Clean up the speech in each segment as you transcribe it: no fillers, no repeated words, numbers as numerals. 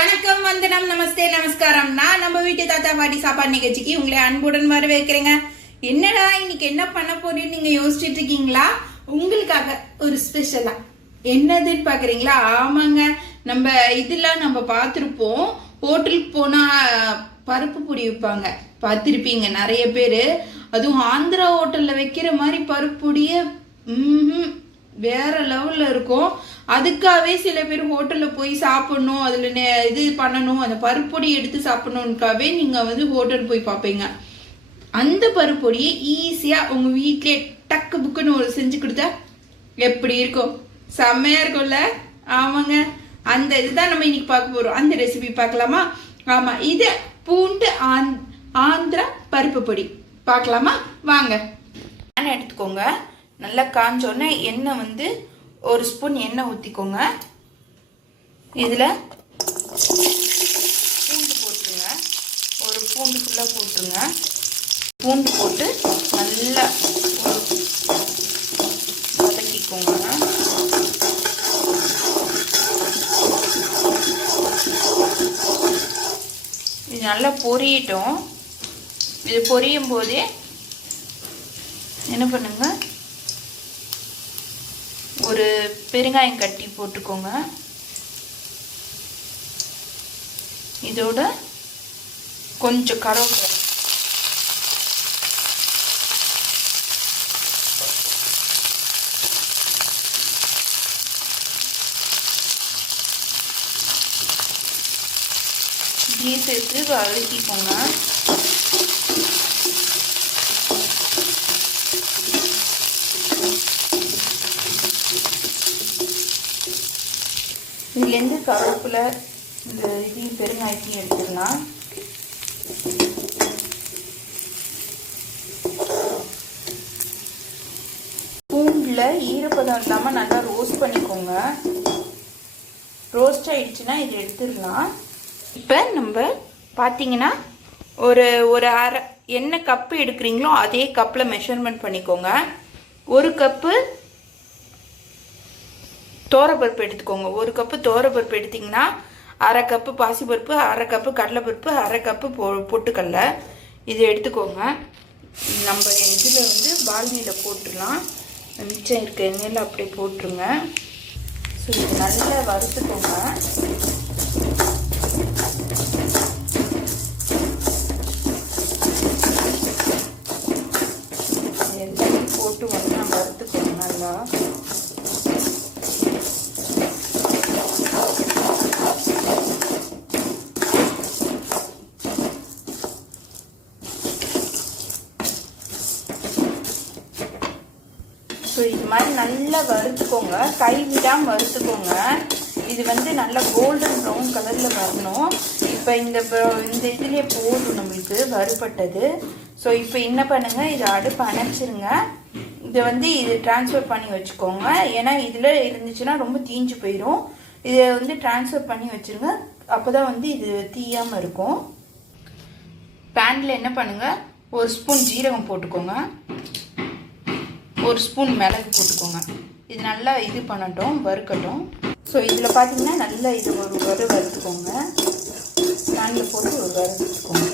வணக்கம், வந்தனம், நமஸ்தே, நமஸ்காரம். நான் நம்ம வீட்டு தாத்தா பாட்டி சாப்பாடு நிகழ்ச்சிக்கு உங்களை அன்புடன் வரவேற்கிறேங்க. என்னடா இன்னைக்கு என்ன பண்ண போறேன்னு நீங்க யோசிச்சுட்டு இருக்கீங்களா? உங்களுக்காக ஒரு ஸ்பெஷலா என்னதுன்னு பாக்குறீங்களா? ஆமாங்க, நம்ம இதெல்லாம் நம்ம பார்த்துருப்போம். ஹோட்டலுக்கு போனா பருப்பு பொடி வைப்பாங்க, பார்த்துருப்பீங்க நிறைய பேரு. அதுவும் ஆந்திரா ஹோட்டல்ல வைக்கிற மாதிரி பருப்பு பொடிய வேற லெவல்ல இருக்கும். அதுக்காகவே சில பேர் ஹோட்டல்ல போய் சாப்பிடணும், அதுல இது பண்ணணும், அந்த பருப்பொடி எடுத்து சாப்பிடணும்னுக்காகவே நீங்க ஹோட்டல் போய் பார்ப்பீங்க. அந்த பருப்பொடியை ஈஸியா உங்க வீட்லயே டக்கு புக்குன்னு ஒரு செஞ்சு கொடுத்தா எப்படி இருக்கும்? செம்மையா இருக்கும்ல? ஆமாங்க, அந்த இதுதான் நம்ம இன்னைக்கு பார்க்க போறோம். அந்த ரெசிபி பார்க்கலாமா? ஆமா, இது பூண்டு ஆந்திரா பருப்பு பொடி பார்க்கலாமா? வாங்க. எடுத்துக்கோங்க. நல்லா காஞ்சோடனே எண்ணெய் ஒரு ஸ்பூன் எண்ணெய் ஊற்றிக்கோங்க. இதில் பூண்டு போட்டுருங்க. ஒரு பூண்டு ஃபுல்லாக போட்டுருங்க. பூண்டு போட்டு நல்லா வதக்கிக்கோங்க. இது நல்லா பொரியட்டும். இது பொரியும் போதே என்ன பண்ணுங்க, ஒரு பெருங்காயம் கட்டி போட்டுக்கோங்க. இதோட கொஞ்சம் கருவேப்பிலை, இப்படியே சேர்த்து வதக்கிக்கோங்க. இதுலேருந்து கருவேப்பிலை இந்த இதையும் பெருங்காயத்தையும் எடுத்துடலாம். பூண்டில் ஈரப்பதம் இல்லாமல் நல்லா ரோஸ்ட் பண்ணிக்கோங்க. ரோஸ்ட் ஆயிடுச்சுன்னா இது எடுத்துடலாம். இப்போ நம்ம பார்த்தீங்கன்னா ஒரு அரை என்ன கப்பு எடுக்கிறீங்களோ அதே கப்பில் மெஷர்மெண்ட் பண்ணிக்கோங்க. ஒரு கப்பு தோரப்பருப்பு எடுத்துக்கோங்க. ஒரு கப்பு தோரப்பருப்பு எடுத்திங்கன்னா அரை கப்பு பாசிப்பருப்பு, அரை கப்பு கடலைப்பருப்பு, அரை கப்பு பொட்டுக்கடலை இது எடுத்துக்கோங்க. நம்ம இதில் பால்மியில் போட்டுடலாம். மிச்சம் இருக்க எண்ணெயில் அப்படியே போட்டுருங்க. ஸோ இது நல்லா வறுத்துக்கோங்க. எல்லாத்தையும் போட்டு வறுத்துக்கோங்க நல்லா. ஸோ இது மாதிரி நல்லா வறுத்துக்கோங்க, கைவிடாமல் வறுத்துக்கோங்க. இது நல்லா கோல்டன் ப்ரௌன் கலரில் வரணும். இப்போ இந்த இதுலேயே போதும் நம்மளுக்கு வறுபட்டது. ஸோ இப்போ என்ன பண்ணுங்கள், இதை அடுப்பு அணைச்சிருங்க. இதை இது ட்ரான்ஸ்ஃபர் பண்ணி வச்சுக்கோங்க. ஏன்னா இதில் இருந்துச்சுன்னா ரொம்ப தீஞ்சு போயிடும். இதை ட்ரான்ஸ்ஃபர் பண்ணி வச்சுருங்க. அப்போ தான் இது தீயாமல் இருக்கும். பேனில் என்ன பண்ணுங்கள், ஒரு ஸ்பூன் ஜீரகம் போட்டுக்கோங்க, ஒரு ஸ்பூன் மிளகு போட்டுக்கோங்க. இது நல்லா இது பண்ணட்டும், வறுக்கட்டும். ஸோ இதில் பார்த்தீங்கன்னா நல்லா இது ஒரு வறுத்துக்கோங்க. பேனில் போட்டு ஒரு வறுத்துக்கோங்க.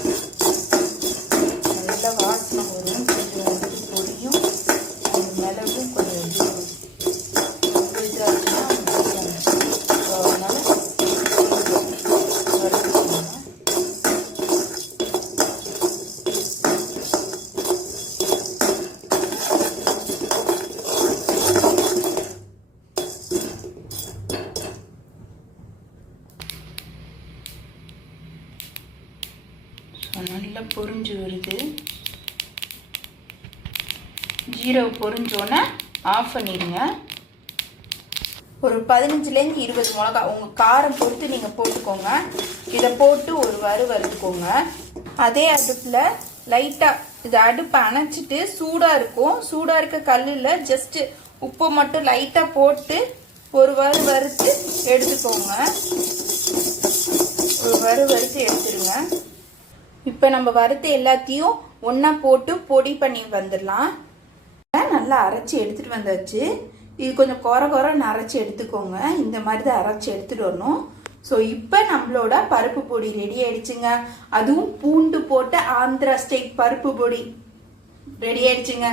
நல்லா வாசனை வரும். கொஞ்சம் பொரியும், அந்த மிளகும் கொஞ்சம் இதாச்சுன்னா அதனால வறுத்துக்கோங்க. நல்லா பொரிஞ்சு வருது. ஜீரகம் பொரிஞ்சோன்னே ஆஃப் பண்ணிடுங்க. ஒரு 15லேருந்து 20 மிளகா உங்கள் காரம் பொறுத்து நீங்கள் போட்டுக்கோங்க. இதை போட்டு ஒரு வறுத்துக்கோங்க. அதே அடுப்பில் லைட்டாக இது அடுப்பை அணைச்சிட்டு சூடாக இருக்கும். சூடாக இருக்க கல்லில் ஜஸ்ட்டு உப்பு மட்டும் லைட்டாக போட்டு ஒரு வறுத்து எடுத்துக்கோங்க. ஒரு வறுத்து எடுத்துருங்க. இப்போ நம்ம வறுத்து எல்லாத்தையும் ஒன்றா போட்டு பொடி பண்ணி வந்துடலாம். நல்லா அரைச்சி எடுத்துகிட்டு வந்தாச்சு. இது கொஞ்சம் குறை குறைன்னு அரைச்சி எடுத்துக்கோங்க. இந்த மாதிரி தான் அரைச்சி எடுத்துகிட்டு வரணும். ஸோ இப்போ நம்மளோட பருப்பு பொடி ரெடி ஆயிடுச்சுங்க. அதுவும் பூண்டு போட்ட ஆந்திரா ஸ்டைல் பருப்பு பொடி ரெடி ஆயிடுச்சுங்க.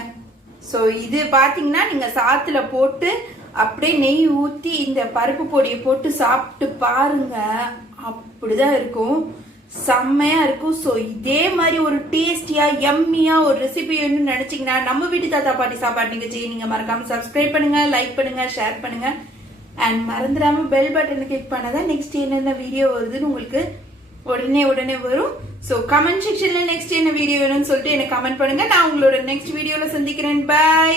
ஸோ இது பார்த்தீங்கன்னா நீங்கள் சாத்துல போட்டு அப்படியே நெய் ஊற்றி இந்த பருப்பு பொடியை போட்டு சாப்பிட்டு பாருங்க, அப்படிதான் இருக்கும், செம்மையா இருக்கும். ஸோ இதே மாதிரி ஒரு டேஸ்டியா எம்மியா ஒரு ரெசிபி வேணும்னு நினைச்சீங்கன்னா நம்ம வீட்டு தாத்தா பாட்டி சாப்பாடு நிகழ்ச்சியை நீங்க மறக்காம சப்ஸ்கிரைப் பண்ணுங்க, லைக் பண்ணுங்க, ஷேர் பண்ணுங்க, அண்ட் மறந்துடாம பெல் பட்டனை கிளிக் பண்ணாதான் நெக்ஸ்ட் என்னென்ன வீடியோ வருதுன்னு உங்களுக்கு உடனே வரும். ஸோ கமெண்ட் செக்ஷன்ல நெக்ஸ்ட் என்ன வீடியோ வேணும்னு சொல்லிட்டு எனக்கு கமெண்ட் பண்ணுங்க. நான் உங்களோட நெக்ஸ்ட் வீடியோல சந்திக்கிறேன். பை.